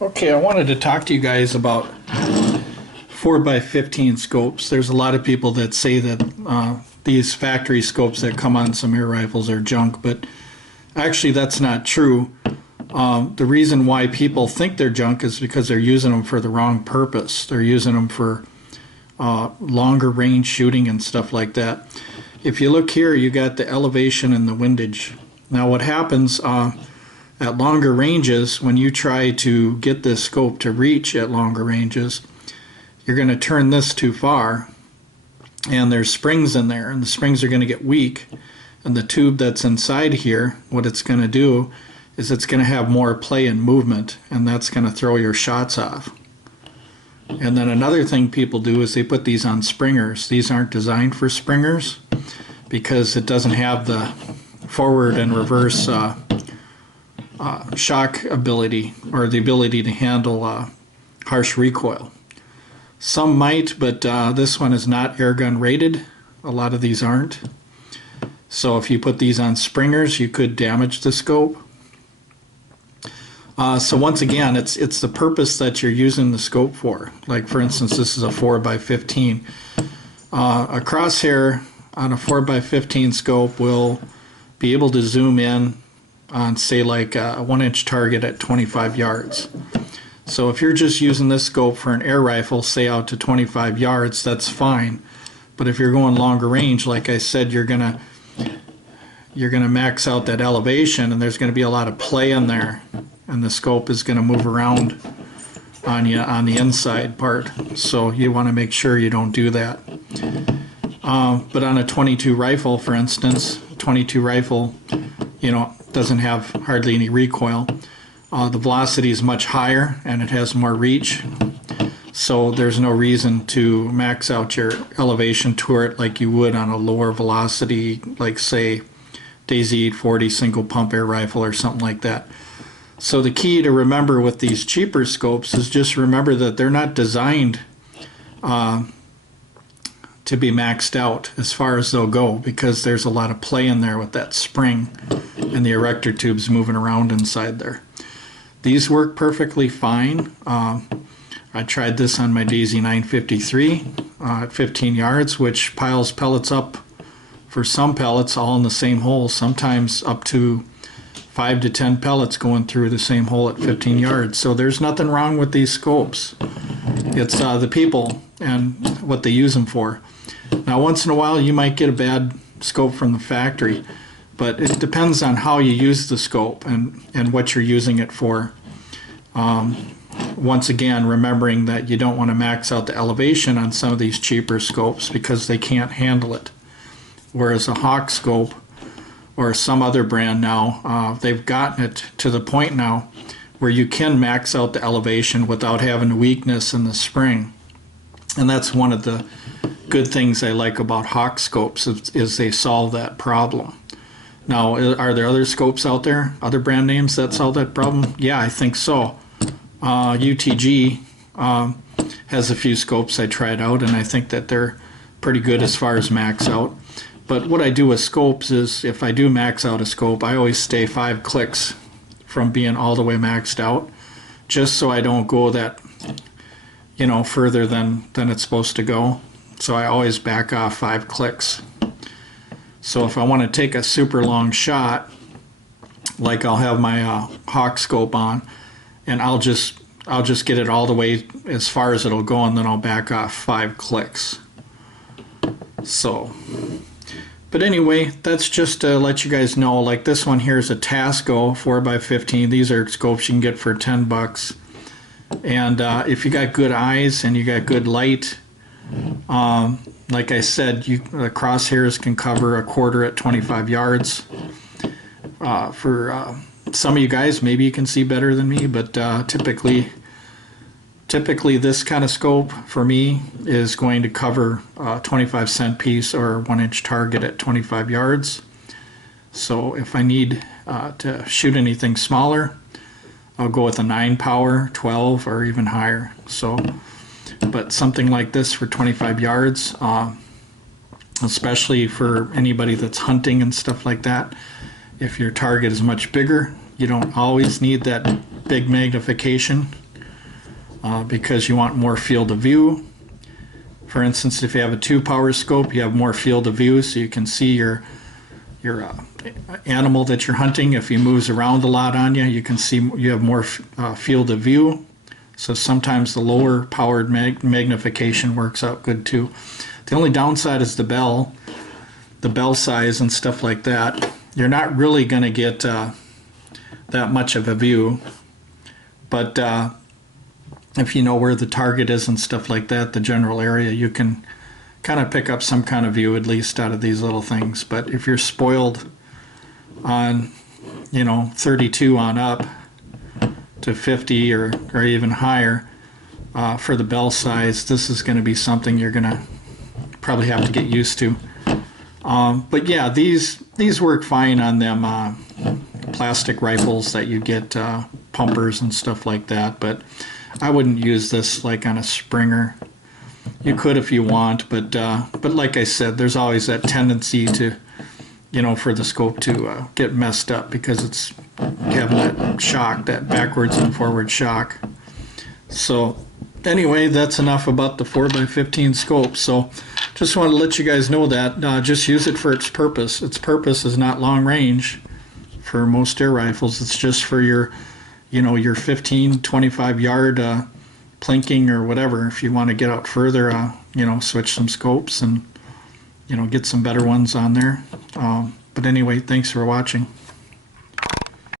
Okay, I wanted to talk to you guys about 4x15 scopes. There's a lot of people that say that these factory scopes that come on some air rifles are junk, but actually that's not true. The reason why people think they're junk is because they're using them for the wrong purpose. They're using them for longer range shooting and stuff like that. If you look here, you got the elevation and the windage. Now what happens at longer ranges, when you try to get this scope to reach at longer ranges, you're going to turn this too far, and there's springs in there, and the springs are going to get weak, and the tube that's inside here, what it's going to do is it's going to have more play and movement, and that's going to throw your shots off. And then another thing people do is they put these on springers. These aren't designed for springers because it doesn't have the forward and reverse shock ability, or the ability to handle harsh recoil. Some might, but this one is not airgun rated. A lot of these aren't. So if you put these on springers, you could damage the scope. So once again, it's the purpose that you're using the scope for. Like for instance, this is a 4x15. A crosshair on a 4x15 scope will be able to zoom in on, say, like a 1-inch target at 25 yards. So if you're just using this scope for an air rifle, say out to 25 yards, that's fine. But if you're going longer range, like I said, you're gonna max out that elevation, and there's gonna be a lot of play in there, and the scope is gonna move around on you on the inside part. So you want to make sure you don't do that. But on a 22 rifle, for instance, 22 rifle, doesn't have hardly any recoil. The velocity is much higher and it has more reach, so there's no reason to max out your elevation turret like you would on a lower velocity, like say Daisy 840 single pump air rifle or something like that. So the key to remember with these cheaper scopes is just remember that they're not designed to be maxed out as far as they'll go, because there's a lot of play in there with that spring and the erector tubes moving around inside there. These work perfectly fine. I tried this on my Daisy 953 at 15 yards, which piles pellets up for some pellets all in the same hole, sometimes up to 5 to 10 pellets going through the same hole at 15 yards. So there's nothing wrong with these scopes. It's the people and what they use them for. Now once in a while you might get a bad scope from the factory, but it depends on how you use the scope and what you're using it for. Once again, remembering that you don't want to max out the elevation on some of these cheaper scopes because they can't handle it. Whereas a Hawk scope or some other brand now, they've gotten it to the point now where you can max out the elevation without having weakness in the spring. And that's one of the good things I like about Hawk scopes is they solve that problem. Now, are there other scopes out there, other brand names that solve that problem? Yeah, I think so. UTG has a few scopes I tried out, and I think that they're pretty good as far as max out. But what I do with scopes is, if I do max out a scope, I always stay 5 clicks from being all the way maxed out, just so I don't go that, further than it's supposed to go. So I always back off 5 clicks. So if I want to take a super long shot, like I'll have my Hawk scope on, and I'll just get it all the way as far as it'll go, and then I'll back off 5 clicks. So, but anyway, that's just to let you guys know. Like this one here is a Tasco 4x15. These are scopes you can get for 10 bucks. And if you got good eyes and you got good light, like I said, the crosshairs can cover a quarter at 25 yards. For some of you guys, maybe you can see better than me, but typically this kind of scope for me is going to cover a 25-cent piece or 1-inch target at 25 yards. So if I need to shoot anything smaller, I'll go with a 9 power, 12, or even higher. So, but something like this for 25 yards, especially for anybody that's hunting and stuff like that, if your target is much bigger, you don't always need that big magnification. because you want more field of view. For instance, if you have a 2-power scope, you have more field of view, so you can see your animal that you're hunting. If he moves around a lot on you, you can see you have more field of view. So sometimes the lower powered magnification works out good too. The only downside is the bell size and stuff like that. You're not really going to get that much of a view, but if you know where the target is and stuff like that, the general area, you can kind of pick up some kind of view at least out of these little things. But if you're spoiled on, 32 on up to 50 or even higher for the bell size, this is going to be something you're going to probably have to get used to. But yeah, these work fine on them plastic rifles that you get, pumpers and stuff like that, but I wouldn't use this like on a Springer. You could if you want, but like I said, there's always that tendency to, for the scope to get messed up because it's having that shock, that backwards and forward shock. So anyway, that's enough about the 4x15 scope. So just want to let you guys know that just use it for its purpose. Its purpose is not long range for most air rifles. It's just for your, your 15, 25 yard plinking or whatever. If you want to get out further, switch some scopes and, get some better ones on there. But anyway, thanks for watching.